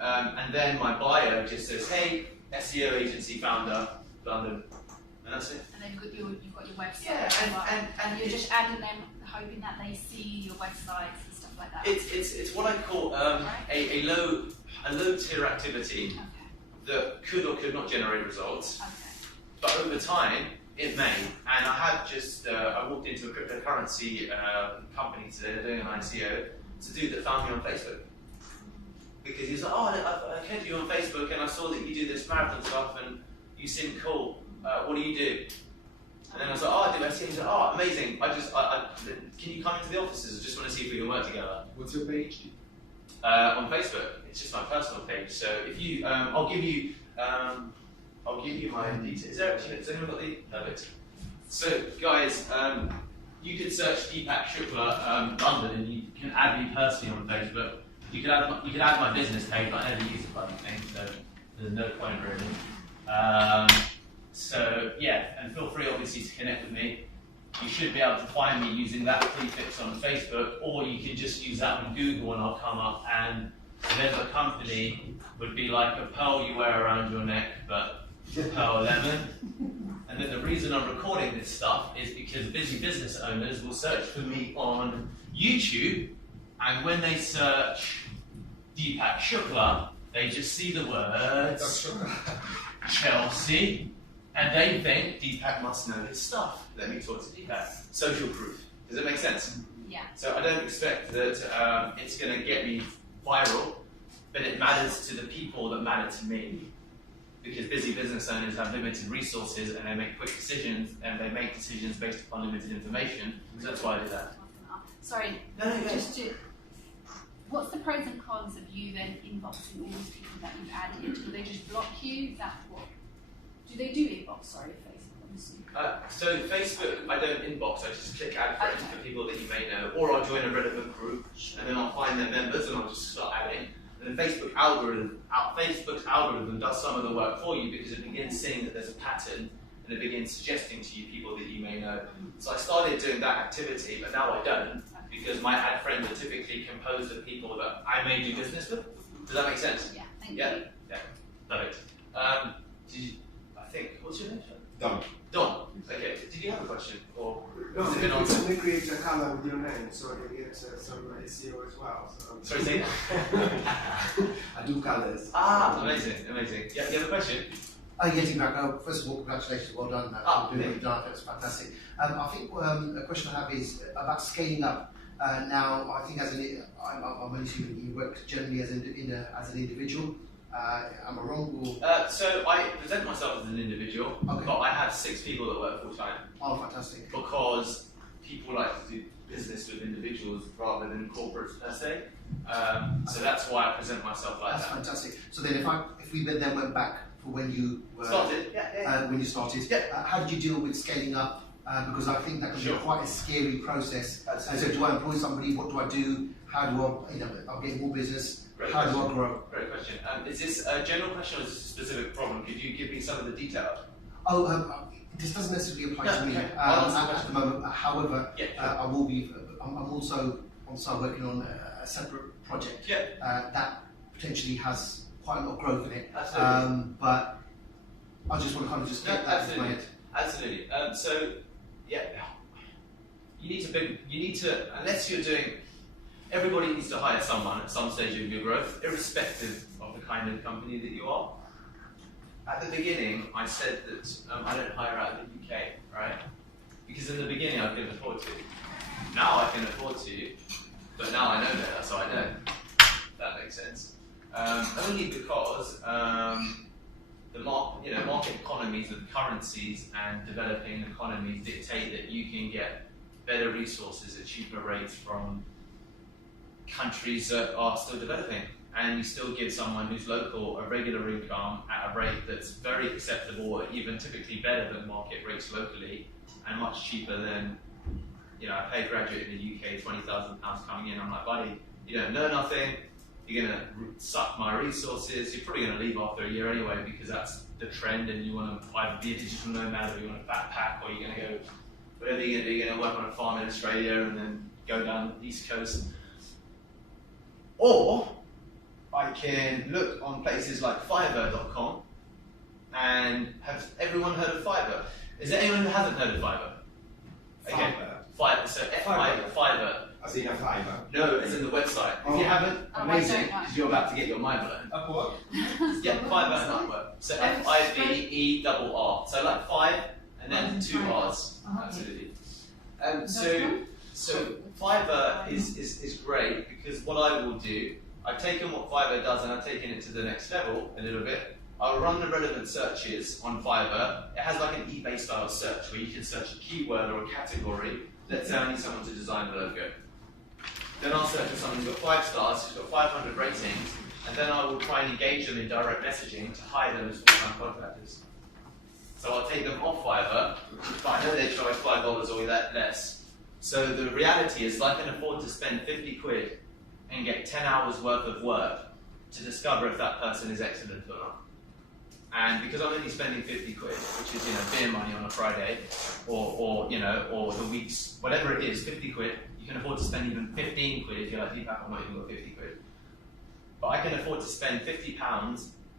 And then my bio just says, hey, SEO agency founder, London. And that's it. And then you've got your website. Yeah, as well. and you're just adding them, hoping that they see your websites and stuff stuff like that? It's what I call a low tier activity Okay. that could or could not generate results, Okay. but over time it may. And I had just I walked into a cryptocurrency company today, they're doing an ICO. It's a dude that found me on Facebook because he's like, oh, I came to you on Facebook and I saw that you do this marathon stuff and you seem cool. What do you do? And then I was like, oh, I do SEO. He's like, oh, amazing. Can you come into the offices? I just want to see if we can work together. What's your page? On Facebook, it's just my personal page. So if you, I'll give you my details. Has anyone got the perfect? So guys, you could search Deepak Shukla London, and you can add me personally on Facebook. You could add my business page, but I never use the bloody thing, so there's no point really. So yeah, and feel free obviously to connect with me. You should be able to find me using that prefix on Facebook, or you can just use that on Google and I'll come up, and then the company would be like a pearl you wear around your neck, but pearl lemon. And then the reason I'm recording this stuff is because busy business owners will search for me on YouTube, and when they search Deepak Shukla, they just see the words Chelsea, and they think Deepak must know his stuff. Let me talk to Deepak. Social proof. Does it make sense? Yeah. So I don't expect that it's going to get me viral, but it matters to the people that matter to me. Because busy business owners have limited resources and they make quick decisions, and they make decisions based upon limited information. So that's why I do that. Sorry, No, just to. What's the pros and cons of you then inboxing all these people that you've added into? Do they just block you? Is that what? Do they do inbox? Sorry, Facebook, obviously. So Facebook, I don't inbox. I just click add friends for people that you may know, or I'll join a relevant group, and then I'll find their members and I'll just start adding. And the Facebook's algorithm does some of the work for you because it begins seeing that there's a pattern and it begins suggesting to you people that you may know. So I started doing that activity, but now I don't because my ad friends are typically composed of people that I may do business with. Does that make sense? Yeah, thank you. Yeah, perfect. I think, what's your name? Done. Don. Okay, did you have a question? Or No, has it been answered? we create a color with your name, so it gets some SEO as well. So. Sorry, say that. I do colors. Amazing. Yeah, you have a question? Yeah, Deepak, first of all, congratulations, well done. Doing done, that's fantastic. I think a question I have is about scaling up. Now, I think I'm assuming you work generally as an individual. Am I wrong? Or? So I present myself as an individual, Okay. but I have 6 people that work full time Oh, fantastic. because people like to do business with individuals rather than corporates per se. So that's why I present myself like That's that. fantastic. So then, if we then went back for when you were Started? Yeah. when you started, Yeah. how did you deal with scaling up? Because I think that can Sure. be quite a scary process. Absolutely. And so, do I employ somebody? What do I do? How do I, I'll get more business? Great How do question. I grow? Great question. Is this a general question or is this a specific problem? Could you give me some of the detail? Oh, this doesn't necessarily apply to me Okay. I'll answer the at question. the moment. However, Yeah. I will be. I'm also on site working on a separate project Yeah. that potentially has quite a lot of growth in it. Absolutely. But I just want to kind of just No, get that into my head. Absolutely. So, yeah, you need to, unless you're doing, everybody needs to hire someone at some stage of your growth, irrespective of the kind of company that you are. At the beginning, I said that I don't hire out of the UK, right? Because in the beginning, I couldn't afford to. Now I can afford to, but now I know better, so I don't. That makes sense. Only because the market economies of currencies and developing economies dictate that you can get better resources at cheaper rates from countries that are still developing, and you still give someone who's local a regular income at a rate that's very acceptable, or even typically better than market rates locally, and much cheaper than, I pay a graduate in the UK £20,000 coming in. I'm like, buddy, you don't know nothing. You're going to suck my resources. You're probably going to leave after a year anyway because that's the trend, and you want to either be a digital nomad, or you want to backpack, or you're going to go, whatever you're going to do, you're going to work on a farm in Australia and then go down the East Coast. Or I can look on places like Fiverr.com, and have everyone heard of Fiverr? Is there anyone who hasn't heard of Fiverr? Okay, Fiverr. So Fiverr. As in a Fiverr? No, it's in the website. If you haven't, Oh, I amazing, don't know. because you're about to get your mind blown. Upwork? Yeah, Fiverr and Upwork. So Fiverr. So like 5 and then 2 R's. Absolutely. So Fiverr is great because what I will do, I've taken what Fiverr does and I've taken it to the next level a little bit. I'll run the relevant searches on Fiverr. It has like an eBay style search where you can search a keyword or a category. Let's say I need someone to design the logo. Then I'll search for someone who's got 5 stars, who's got 500 ratings, and then I will try and engage them in direct messaging to hire them as full-time contractors. So I'll take them off Fiverr, but I know they charge $5 or less. So the reality is I can afford to spend 50 quid and get 10 hours worth of work to discover if that person is excellent or not. And because I'm only spending 50 quid, which is beer money on a Friday, or the week's whatever it is, 50 quid. You can afford to spend even 15 quid if you're like Deepak, I've not even got 50 quid. But I can afford to spend £50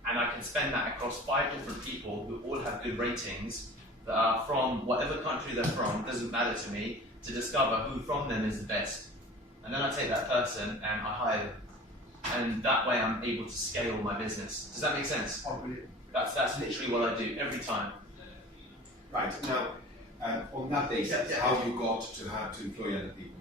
and I can spend that across 5 different people who all have good ratings that are from whatever country they're from, doesn't matter to me, to discover who from them is the best. And then I take that person and I hire them. And that way I'm able to scale my business. Does that make sense? Oh, brilliant. That's literally what I do every time. Right, now, on that basis, how you got to have to employ other people.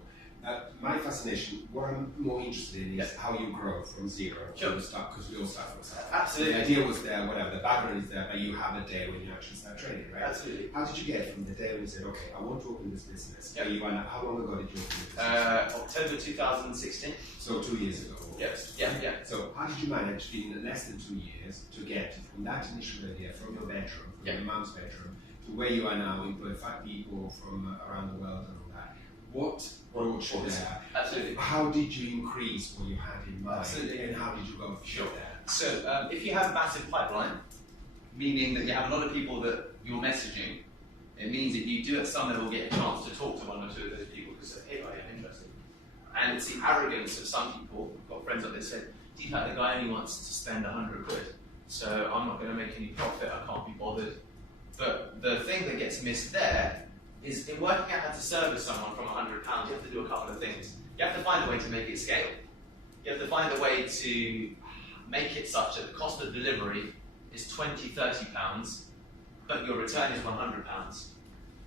My fascination, what I'm more interested in is how you grow from zero to start, because we all start from zero. Absolutely. The idea was there, whatever, the background is there, but you have a day when you actually start training, right? Absolutely. How did you get from the day when you said, okay, I want to open this business? Yep. How long ago did you open this business? October 2016. So 2 years ago. Yes. Yeah. So how did you manage in less than 2 years to get from that initial idea, from your bedroom, from your mom's bedroom, to where you are now, employ 5 people from around the world and all that? What brought you there? Absolutely. How did you increase what you had in mind? Absolutely. And how did you go from there? So if you have a massive pipeline, meaning that you have a lot of people that you're messaging, it means that you do at some level get a chance to talk to 1 or 2 of those people because hey, I'm interested. And it's the arrogance of some people. I've got friends like this said, Deepak, the guy only wants to spend 100 quid, so I'm not going to make any profit, I can't be bothered. But the thing that gets missed there is in working out how to service someone from £100, you have to do a couple of things. You have to find a way to make it scale. You have to find a way to make it such that the cost of delivery is £20, £30, but your return is £100.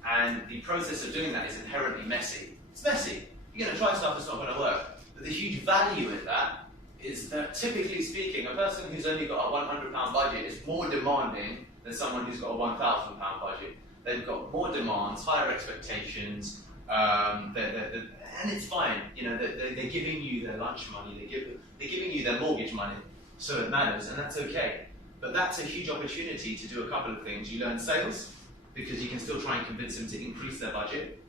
And the process of doing that is inherently messy. It's messy. You're going to try stuff that's not going to work. But the huge value in that is that, typically speaking, a person who's only got a £100 budget is more demanding than someone who's got a £1,000 budget. They've got more demands, higher expectations, and it's fine. They're giving you their lunch money, they're giving you their mortgage money, so it matters, and that's okay. But that's a huge opportunity to do a couple of things. You learn sales, because you can still try and convince them to increase their budget.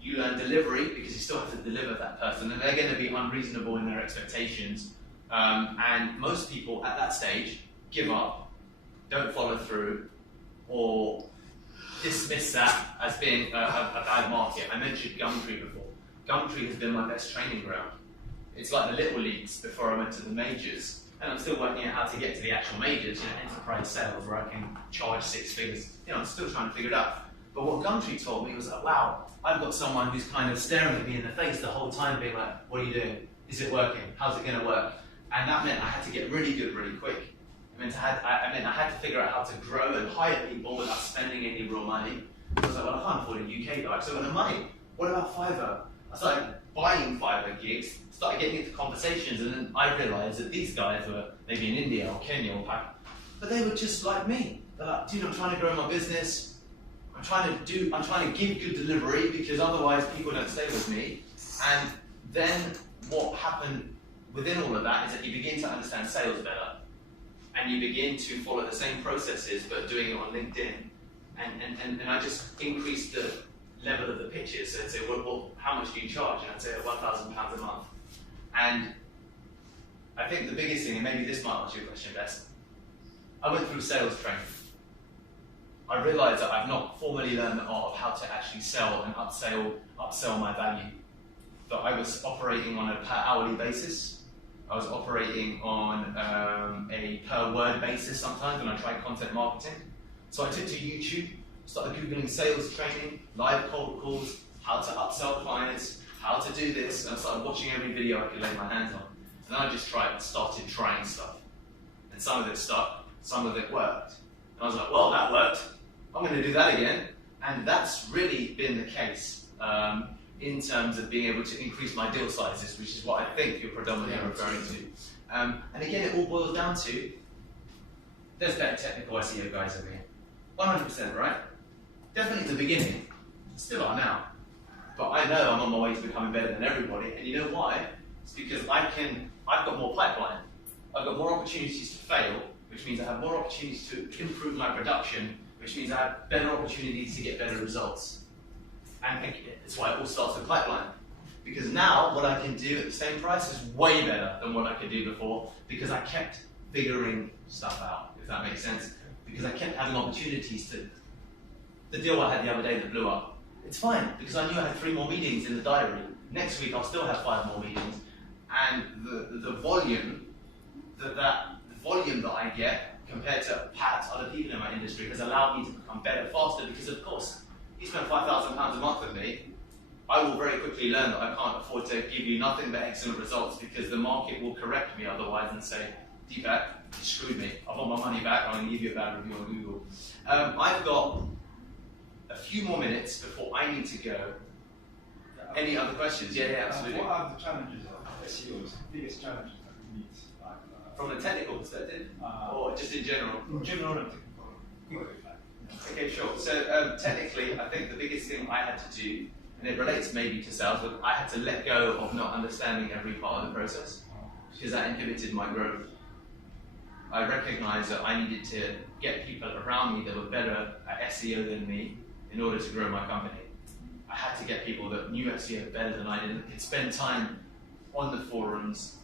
You learn delivery, because you still have to deliver that person, and they're going to be unreasonable in their expectations. And most people at that stage give up, don't follow through, or dismiss that as being a bad market. I mentioned Gumtree before. Gumtree has been my best training ground. It's like the little leagues before I went to the majors, and I'm still working out how to get to the actual majors, enterprise sales, where I can charge 6 figures. I'm still trying to figure it out. But what Gumtree told me was like, wow, I've got someone who's kind of staring at me in the face the whole time, being like, what are you doing? Is it working? How's it going to work? And that meant I had to get really good really quick. I meant I had to figure out how to grow and hire people without spending any real money. I was like, well, I can't afford a UK guy, so I got no money. What about Fiverr? I started buying Fiverr gigs, started getting into conversations, and then I realised that these guys were maybe in India or Kenya or Pakistan, but they were just like me. They're like, dude, I'm trying to grow my business. I'm trying to give good delivery because otherwise people don't stay with me. And then what happened within all of that is that you begin to understand sales better. And you begin to follow the same processes, but doing it on LinkedIn. And I just increased the level of the pitches. So I'd say, well, how much do you charge? And I'd say £1,000 a month. And I think the biggest thing, and maybe this might answer your question best, I went through sales training. I realised that I've not formally learned the art of how to actually sell and upsell my value. But I was operating on a per hourly basis. I was operating on a per word basis sometimes when I tried content marketing. So I took to YouTube, started Googling sales training, live cold calls, how to upsell clients, how to do this, and I started watching every video I could lay my hands on. And then I just started trying stuff. And some of it stuck, some of it worked. And I was like, well, that worked. I'm going to do that again. And that's really been the case in terms of being able to increase my deal sizes, which is what I think you're predominantly referring to. And again, it all boils down to, there's better technical SEO guys over here. 100%, right? Definitely at the beginning, still are now. But I know I'm on my way to becoming better than everybody, and you know why? It's because I've got more pipeline. I've got more opportunities to fail, which means I have more opportunities to improve my production, which means I have better opportunities to get better results. And it's why it all starts with pipeline. Because now what I can do at the same price is way better than what I could do before, because I kept figuring stuff out, if that makes sense. Because I kept having opportunities to. The deal I had the other day that blew up, it's fine, because I knew I had 3 more meetings in the diary. Next week I'll still have 5 more meetings. And the volume that I get compared to perhaps other people in my industry has allowed me to become better faster, because of course, you spend £5,000 a month with me, I will very quickly learn that I can't afford to give you nothing but excellent results, because the market will correct me otherwise and say, Deepak, you screwed me. I want my money back. I'm going to give you a bad review on Google. I've got a few more minutes before I need to go. Any other questions? Yeah, absolutely. What are the challenges of SEOs? Biggest challenges that you meet? From a technical perspective, or just in general? In general and technical. Okay, sure. So technically, I think the biggest thing I had to do, and it relates maybe to sales, but I had to let go of not understanding every part of the process, because that inhibited my growth. I recognized that I needed to get people around me that were better at SEO than me in order to grow my company. I had to get people that knew SEO better than I did, and could spend time on the forums,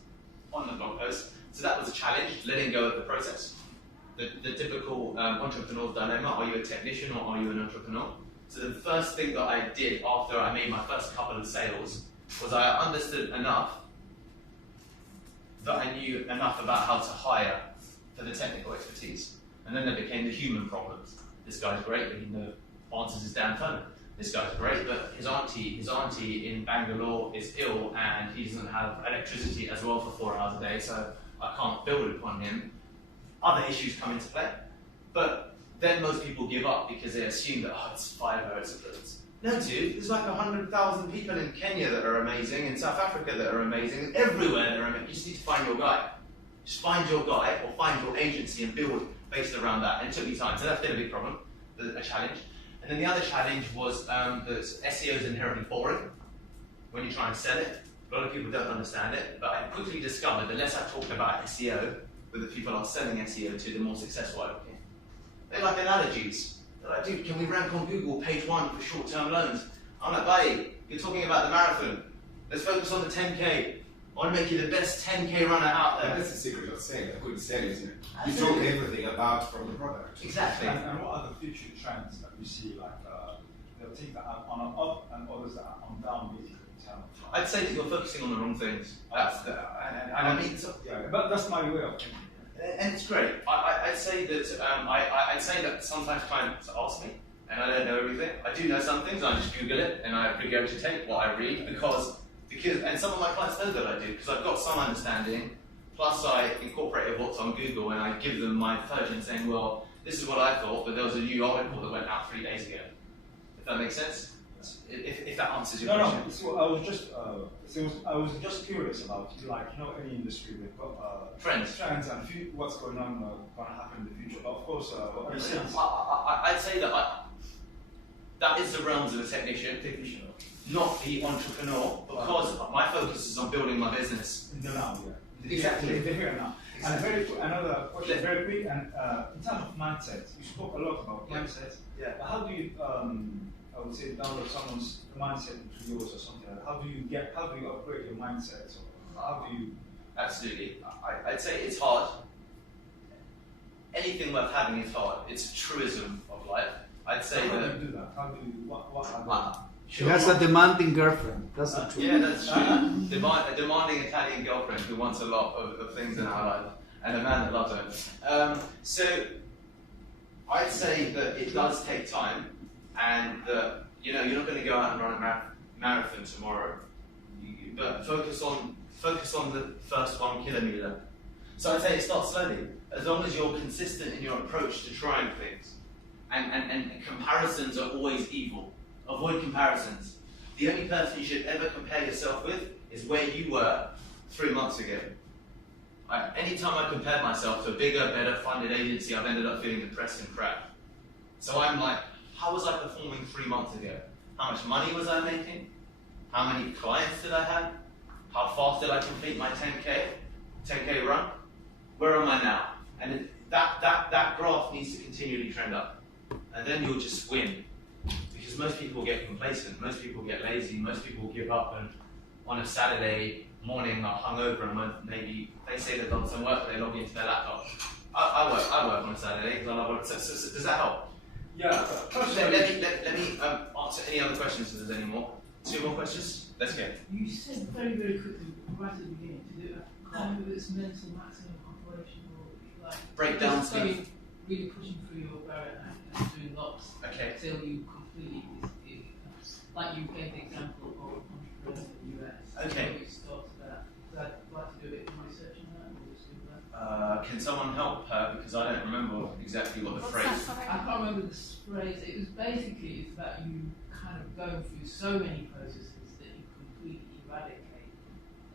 on the blog posts. So that was a challenge, letting go of the process. The typical entrepreneur's dilemma: are you a technician or are you an entrepreneur? So the first thing that I did after I made my first couple of sales was I understood enough that I knew enough about how to hire for the technical expertise. And then there became the human problems. This guy's great, but he never answers his damn phone. This guy's great, but his auntie in Bangalore is ill and he doesn't have electricity as well for 4 hours a day, so I can't build upon him. Other issues come into play. But then most people give up because they assume that, it's Fiverr, it's affiliates. No, dude, there's like 100,000 people in Kenya that are amazing, in South Africa that are amazing, and everywhere they're amazing. You just need to find your guy. Just find your guy or find your agency and build based around that. And it took me time, so that's been a big problem, a challenge. And then the other challenge was that SEO is inherently boring when you try and sell it. A lot of people don't understand it, but I quickly discovered the less I talked about SEO with the people I was selling SEO to, the more successful I became. They like analogies. They're like, dude, can we rank on Google page 1 for short-term loans? I'm like, buddy, you're talking about the marathon. Let's focus on the 10K. I want to make you the best 10K runner out there. That's the secret of saying a good sell, isn't it? You talk everything about from the product. Exactly. And what are the future trends that you see, like the things that are on an up and others that are on down, basically? I'd say that you're focusing on the wrong things. I mean, but that's my way of thinking. And it's great. I'd say that sometimes clients ask me, and I don't know everything. I do know some things. I just Google it and I regurgitate what I read because and some of my clients know that I do because I've got some understanding. Plus, I incorporated what's on Google and I give them my version, saying, "Well, this is what I thought, but there was a new article that went out 3 days ago." If that makes sense. If that answers your question. No. So I was just curious about, like, any industry, they've got trends and what's going on, going to happen in the future. But of course, I'd say that that is the realms of a technician, not the entrepreneur, because my focus is on building my business. Now, Exactly. Here now. Exactly. And another question, very quick, and in terms of mindset, you spoke a lot about mindset. Yeah. But how do you, I would say, download someone's mindset into yours or something like that? How do you upgrade your mindset? Or how do you? Absolutely. I'd say it's hard. Anything worth having is hard. It's a truism of life. I'd say how that. do you do that? How do you, what are She has a demanding girlfriend. That's the truth. Yeah, that's true. A demanding Italian girlfriend who wants a lot of things in her life, and a man that loves her. So I'd say that it does take time, and that you're not going to go out and run a marathon tomorrow. but focus on the first 1 kilometer. So I'd say it starts slowly. As long as you're consistent in your approach to trying things, and comparisons are always evil. Avoid comparisons. The only person you should ever compare yourself with is where you were 3 months ago. Anytime I compared myself to a bigger, better funded agency, I've ended up feeling depressed and crap. So I'm like, how was I performing 3 months ago? How much money was I making? How many clients did I have? How fast did I complete my 10K run? Where am I now? And that graph needs to continually trend up. And then you'll just win. Because most people get complacent, most people get lazy, most people give up, and on a Saturday morning are hungover and maybe they say they've done some work, but they log into their laptop. I work on a Saturday because I love it. So does that help? Yeah. Let me answer any other questions if there's any more. 2 more questions? Let's go. You said very, very quickly, right at the beginning, to do a kind of this mental maximum operation, or like Breakdown just going, really pushing through your barrier and doing lots till you completely, like you gave the example of entrepreneurs in the US. Okay. So we started that. So I'd like to do a bit more research on that, or just do that. Can someone help her? Because I don't remember exactly what the What's phrase that, is. sorry? I can't remember this phrase. It was basically it's about you kind of going through so many processes that you completely eradicate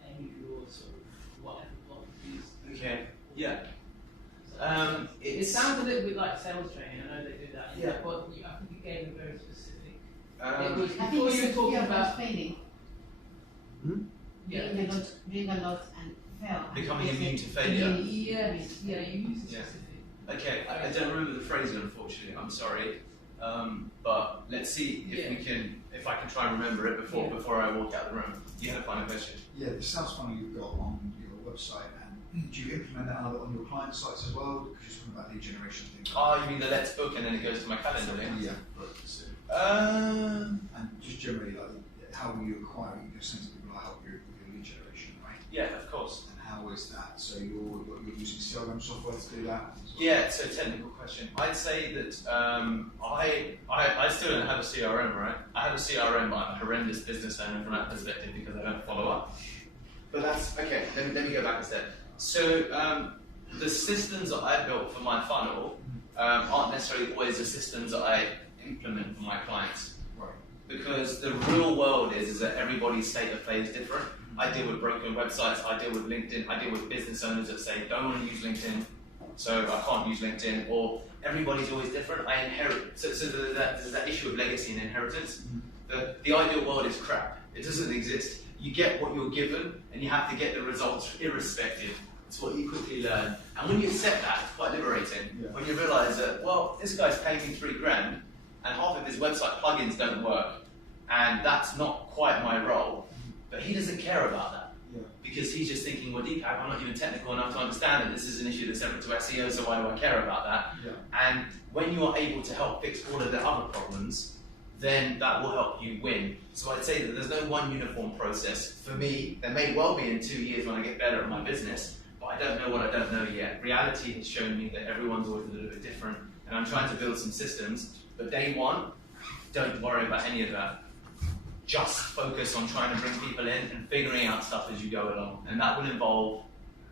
any of your sort of whatever blockages. Okay. Yeah. It sounds a little bit like sales training. I know they do that. Yeah. But I think you gave a very specific. It Um, was I think before it's you were talking fear about. of failing. Yeah. Doing a lot and fail. Becoming It's immune a- to failure. Yes. Yeah. You use it Yeah. specific. Okay, I don't remember the phrase unfortunately. I'm sorry, but let's see if I can try and remember it before I walk out the room. You had a final question. Yeah, the sales funnel you've got on your website, and do you implement that on your client sites as well? Because you're talking about lead generation things. Oh, you mean the Let's Book and then it goes to my calendar link? Yeah. But, Um, and just generally, like, how will you acquire? You're saying to people, I help you with your lead generation, right? yeah, of course. And how is that? So you're using CRM software to do that? Yeah, it's a technical question. I'd say that I still don't have a CRM, right? I have a CRM, but I'm a horrendous business owner from that perspective because I don't follow up. But that's okay. Let me go back a step. So the systems that I built for my funnel aren't necessarily always the systems that I implement for my clients. Right. Because the real world is that everybody's state of play is different. I deal with broken websites, I deal with LinkedIn, I deal with business owners that say, don't want to use LinkedIn, so I can't use LinkedIn, or everybody's always different. I inherit, so there's that issue of legacy and inheritance. The ideal world is crap. It doesn't exist. You get what you're given, and you have to get the results irrespective. It's what you quickly learn. And when you accept that, it's quite liberating. Yeah. When you realise that, well, this guy's paying me $3,000, and half of his website plugins don't work, and that's not quite my role. But he doesn't care about that. Yeah. Because he's just thinking, well, Deepak, I'm not even technical enough to understand that this is an issue that's separate to SEO, so why do I care about that? Yeah. And when you are able to help fix all of the other problems, then that will help you win. So I'd say that there's no one uniform process. For me, there may well be in 2 years when I get better at my business, but I don't know what I don't know yet. Reality has shown me that everyone's always a little bit different, and I'm trying to build some systems, but day one, don't worry about any of that. Just focus on trying to bring people in and figuring out stuff as you go along. And that will involve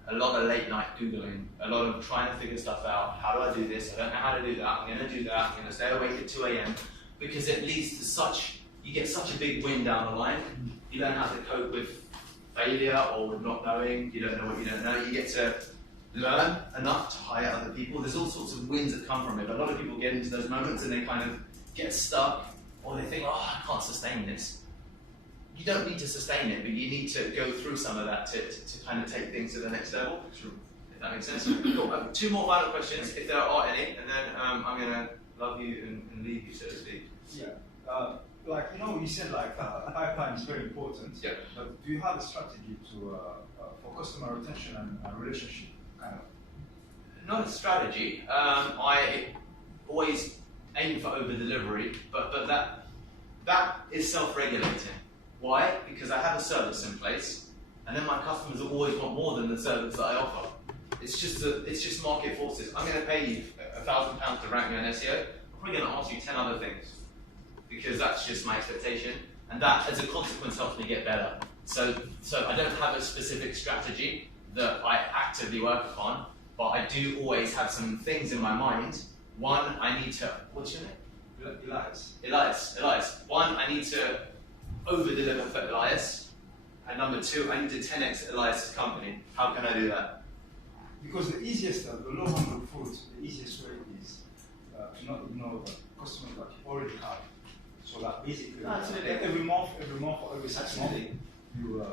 a lot of late night Googling, a lot of trying to figure stuff out. How do I do this? I don't know how to do that. I'm going to do that. I'm going to stay awake at 2 a.m. Because it leads to you get such a big win down the line. You don't have to cope with failure or with not knowing. You don't know what you don't know. You get to learn enough to hire other people. There's all sorts of wins that come from it. A lot of people get into those moments and they kind of get stuck, or they think, oh, I can't sustain this. You don't need to sustain it, but you need to go through some of that to kind of take things to the next level. Sure. If that makes sense. Cool. 2 more final questions, if there are any, and then I'm going to love you and leave you, so to speak. Yeah. Like, you said like pipeline is very important. Yeah. But do you have a strategy to for customer retention and relationship kind of? Not a strategy. I always aim for over delivery, but that is self-regulating. Why? Because I have a service in place, and then my customers always want more than the service that I offer. It's just market forces. I'm going to pay you £1,000 to rank me on SEO. I'm probably going to ask you 10 other things, because that's just my expectation, and that, as a consequence, helps me get better. So I don't have a specific strategy that I actively work upon, but I do always have some things in my mind. One, I need to, what's your name? Elias. One, I need to over-deliver for Elias. And number two, I need to 10x Elias' company. How can I do that? Because the easiest, the low-hanging fruit, the easiest way is to not ignore the customers that you already have. So that basically, every month or every 6 months, you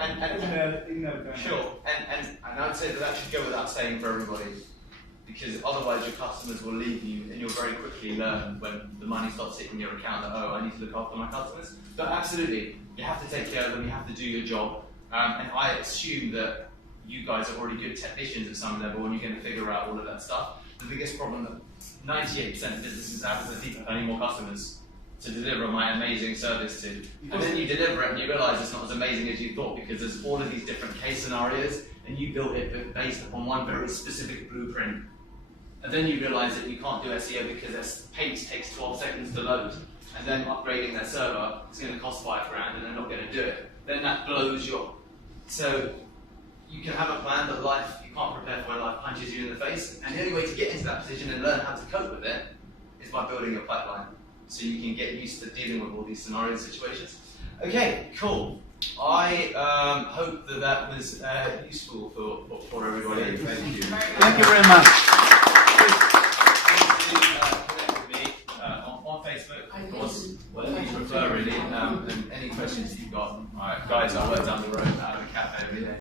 email them. Sure, and I would say that should go without saying for everybody, because otherwise your customers will leave you, and you'll very quickly learn when the money starts hitting your account that, oh, I need to look after my customers. But absolutely, you have to take care of them, you have to do your job, and I assume that you guys are already good technicians at some level, and you're going to figure out all of that stuff. The biggest problem that 98% of businesses have is that people have any more customers to deliver my amazing service to. And then you deliver it and you realise it's not as amazing as you thought, because there's all of these different case scenarios and you built it based upon one very specific blueprint. And then you realise that you can't do SEO because their page takes 12 seconds to load, and then upgrading their server is going to cost $5,000 and they're not going to do it. Then that blows your... So you can have a plan, but life, you can't prepare for when life punches you in the face. And the only way to get into that position and learn how to cope with it is by building a pipeline, so you can get used to dealing with all these scenario situations. Okay, cool. I hope that was useful for everybody. Thank you. Thank you very much. Connect with me on Facebook, of course, whatever you prefer really, and any questions you've got. Alright, guys, I work down the road out of a cafe over here.